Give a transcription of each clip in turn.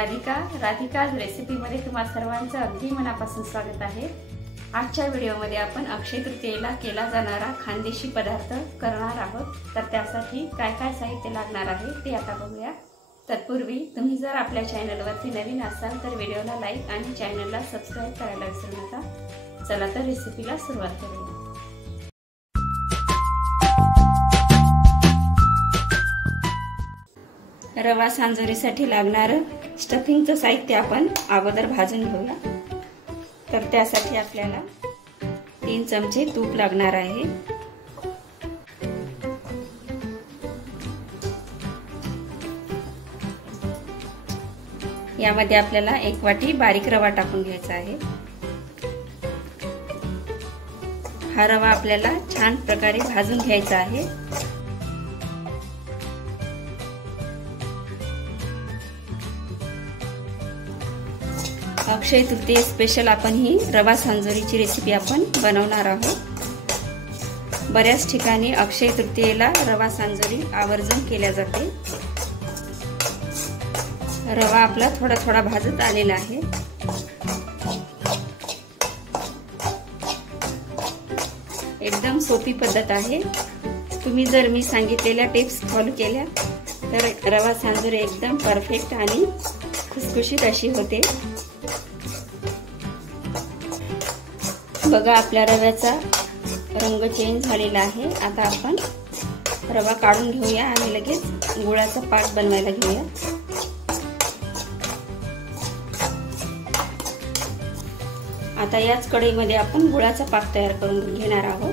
राधिकाज रेसिपीमध्ये तुम्हा सर्वांचं अगदी मनापासून स्वागत आहे। आजच्या व्हिडिओमध्ये आपण अक्षय तृतीयेला केला जाणारा खानदेशी पदार्थ करणार आहोत। तर त्यासाठी काय काय साहित्य लागणार आहे ते आता बघूया। तत्पूर्वी तुम्ही जर आपल्या चॅनलवरती नवीन असाल तर व्हिडिओला लाईक आणि चॅनलला सबस्क्राइब करायला विसरू नका। चला तर रेसिपीला सुरुवात करूया। रवा सांजोरीसाठी लागणारं स्टफिंगचं साहित्य आपण अगोदर भाजून घेऊया। तर त्यासाठी आपल्याला 3 चमचे तूप लागणार आहे। यामध्ये आपल्याला 1 वाटी बारीक रवा टाकून घ्यायचा आहे। हा रवा आपल्याला छान प्रकारे भाजून घ्यायचा आहे। अक्षय तृतीय स्पेशल आपण ही रवा सांजोरीची रेसिपी आपण बनवणार आहोत। बऱ्याच ठिकाणी अक्षय तृतीयेला रवा सांजोरी आवर्जून केल्या जाते। रवा आपला थोडा थोडा भाजत आलेला आहे। एकदम सोपी पद्धत आहे। तुम्ही जर मी सांगितलेल्या टिप्स फॉलो केल्या तर रवा सांजोरी एकदम परफेक्ट आणि खुसखुशीत अशी होते। बघा आपल्या रव्याचा रंग चेंज झालेला आहे। आता आपण रवा काढून घेऊया आणि लगेच गुळाचा पाक बनवायला घेऊया। आता याच कढईमध्ये आपण गुळाचा पाक तयार करून घेणार आहोत।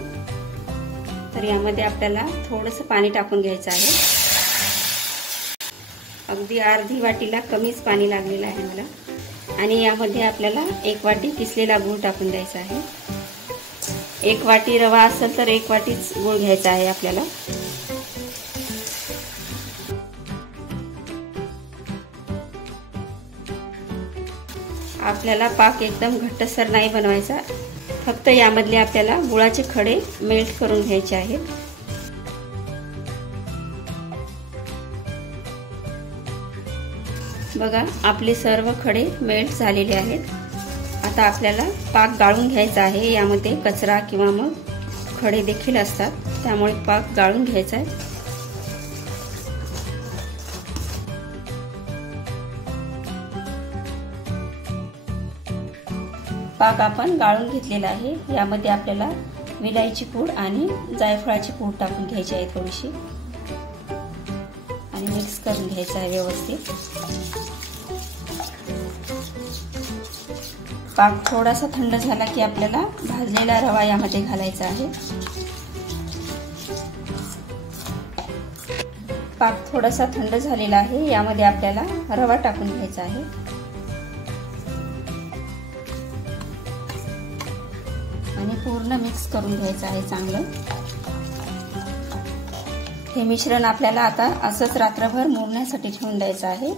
तर यामध्ये आपल्याला थोडंसं पाणी टाकून घ्यायचं आहे। अगदी अर्धी वाटीला कमीच पाणी लागलेलं आहे मला। आणि यामध्ये आपल्याला 1 वाटी किसलेला गूळ टाकून द्यायचा आहे। 1 वाटी रवा असेल तर 1 वाटीच गूळ घ्यायचा आहे आपल्याला। आपल्याला पाक एकदम घट्टसर नाही बनवायचा, फक्त यामधले आपल्याला गुळाचे खडे मेल्ट करून घ्यायचे आहेत। बघा आपले सर्व खडे मेल्ट झालेले आहेत। आता आपल्याला पाक गाळून घ्यायचा आहे। यामध्ये कचरा किंवा मग खडे देखील असतात, त्यामुळे पाक गाळून घ्यायचा आहे। पाक आपण गाळून घेतलेला आहे। यामध्ये आपल्याला विलायची पूड आणि जायफळाची पूड टाकून घ्यायची आहे थोडीशी, आणि मिक्स करून घ्यायचं आहे व्यवस्थित। पाक थोडासा थंड झाला की आपल्याला भाजलेला रवा यामध्ये घालायचा आहे। पाक थोडासा थंड झालेला आहे। यामध्ये आपल्याला रवा टाकून घ्यायचा आहे आणि पूर्ण मिक्स करून घ्यायचं आहे चांगलं। हे मिश्रण आपल्याला आता असंच रात्रभर मुरण्यासाठी ठेवून द्यायचं आहे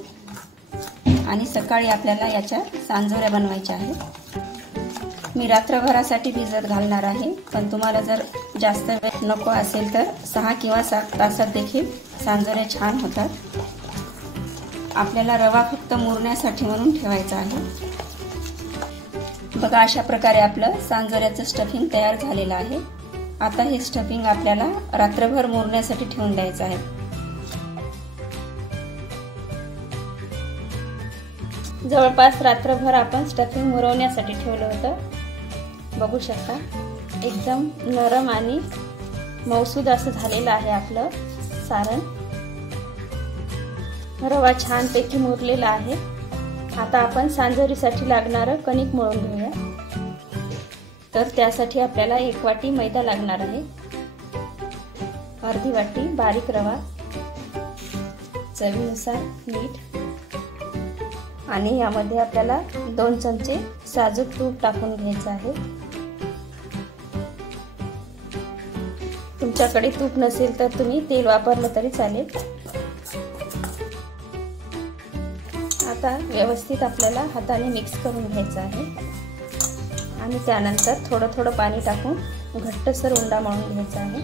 आणि सकाळी आपल्याला याच्या सांजोऱ्या बनवायच्या आहेत। मी रात्रभरासाठी भिजत घालणार आहे, पण तुम्हाला जर जास्त वेळ नको असेल तर 6 किंवा 7 तासात देखील सांजोऱ्या छान होतात। आपल्याला रवा फक्त मुरण्यासाठी म्हणून ठेवायचा आहे। बघा अशा प्रकारे आपलं सांजोऱ्याचं स्टफिंग तयार झालेलं आहे। आता हे स्टफिंग आपल्याला रात्रभर मुरण्यासाठी ठेवून द्यायचं आहे। जवळपास रात्रभर आपण स्टफिंग मुरवण्यासाठी ठेवलं होतं। बघू शकता एकदम नरम आणि मऊसूद असं झालेलं आहे आपलं सारण। रवा छानपैकी मुरलेला आहे। आता आपण सांजोरीसाठी लागणारं कणिक मळून घेऊया। तर त्यासाठी आपल्याला 1 वाटी मैदा लागणार आहे, अर्धी वाटी बारीक रवा, चवीनुसार मीठ, आणि यामध्ये आपल्याला 2 चमचे साजूक तूप टाकून घ्यायचं आहे। तुमच्याकडे तूप नसेल तर तुम्ही तेल वापरलं तरी चालेल। आता व्यवस्थित आपल्याला हाताने मिक्स करून घ्यायचं आहे आणि त्यानंतर थोडं थोडं पाणी टाकून घट्टसर उंडा मळून घ्यायचा आहे।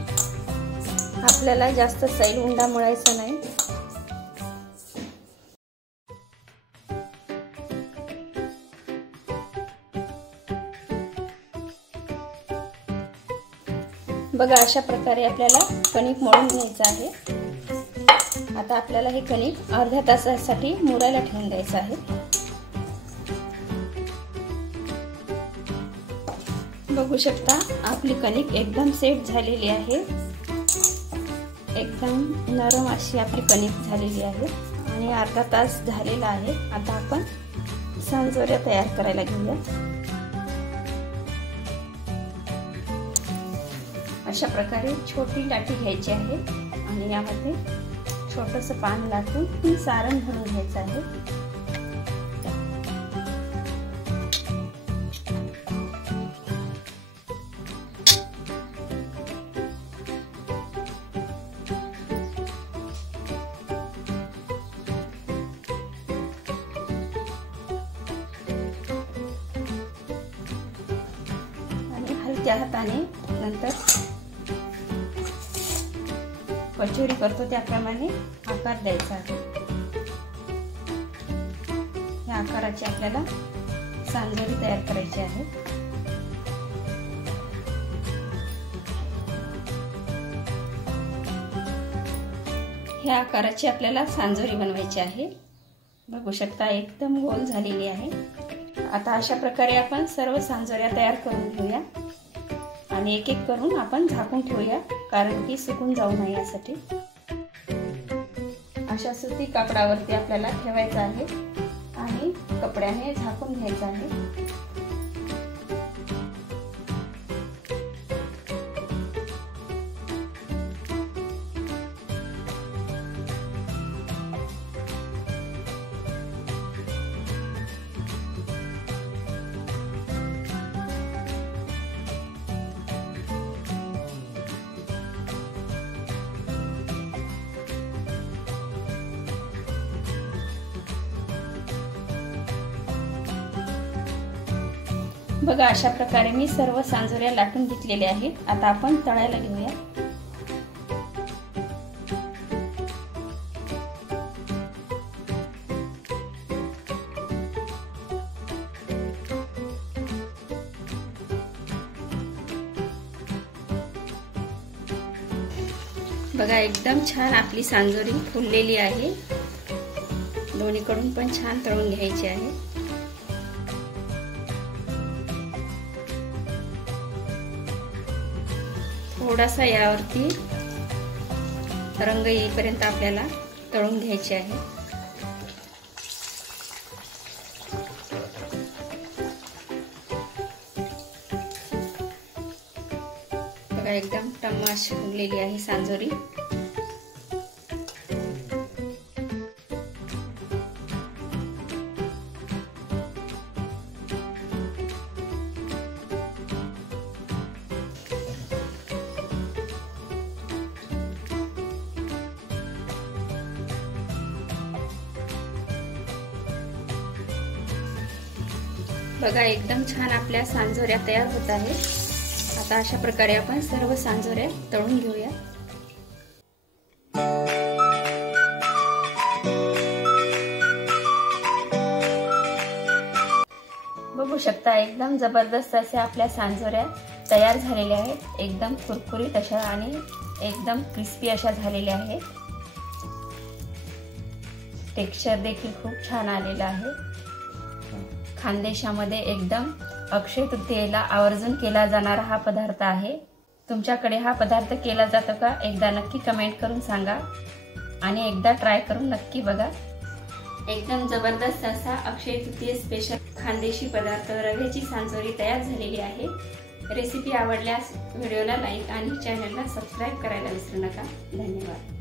आपल्याला जास्त सैल उंडा मळायचा नाही। बघा अशा प्रकारे आपल्याला कणिक मळून घ्यायचं आहे। आता आपल्याला हे कणिक अर्ध्या तासासाठी मुरायला ठेवून द्यायचं आहे। बघू शकता आपली कणिक एकदम सेट झालेली आहे। एकदम नरम अशी आपली कणिक झालेली आहे आणि अर्धा तास झालेला आहे। आता आपण सांजोऱ्या तयार करायला घेऊया। अशा प्रकारे छोटी लाटी घ्यायची आहे आणि यामध्ये छोटंसं पान लाटून सारण भरून घ्यायचं आहे। आणि हलक्या हाताने नंतर कचोरी करतो त्याप्रमाणे आकार द्यायचा आहे। या आकाराची आपल्याला सांजोरी तयार करायची आहे। ह्या आकाराची आपल्याला सांजोरी बनवायची आहे। बघू शकता एकदम गोल झालेली आहे। आता अशा प्रकारे आपण सर्व सांजोऱ्या तयार करून घेऊया आणि एक एक करून आपण झाकून ठेवूया, कारण की सुकून जाऊ नये यासाठी। अशा सुती कापडावरती आपल्याला ठेवायचं आहे आणि कपड्याने झाकून घ्यायचं आहे। बघा अशा प्रकारे मी सर्व सांजोऱ्या लाटून घेतलेल्या आहेत। आता आपण तळायला घेऊया। बघा एकदम छान आपली सांजोरी फुललेली आहे। दोन्हीकडून पण छान तळून घ्यायची आहे। थोडासा यावरती रंग येईपर्यंत आपल्याला तळून घ्यायचे आहे। बघा एकदम टम्म अशी फुललेली आहे सांजोरी। बघा एकदम छान आपल्या सांजोऱ्या तयार होत आहेत। आता अशा प्रकारे आपण सर्व सांजोऱ्या तळून घेऊया। बघू शकता एकदम जबरदस्त अशा आपल्या सांजोऱ्या तयार झालेल्या आहेत। एकदम कुरकुरीत अशा आणि एकदम क्रिस्पी अशा झालेल्या आहेत। टेक्स्चर देखील खूप छान आलेलं आहे। खानदेशामध्ये एकदम अक्षय तृतीयेला आवर्जून केला जाणारा हा पदार्थ आहे। तुमच्याकडे हा पदार्थ केला जातो का एकदा नक्की कमेंट करून सांगा आणि एकदा ट्राय करून नक्की बघा। एकदम जबरदस्त असा अक्षय तृतीय स्पेशल खानदेशी पदार्थ रव्याची सांजोरी तयार झालेली आहे। रेसिपी आवडल्यास व्हिडिओला लाईक आणि चॅनलला सबस्क्राईब करायला विसरू नका। धन्यवाद।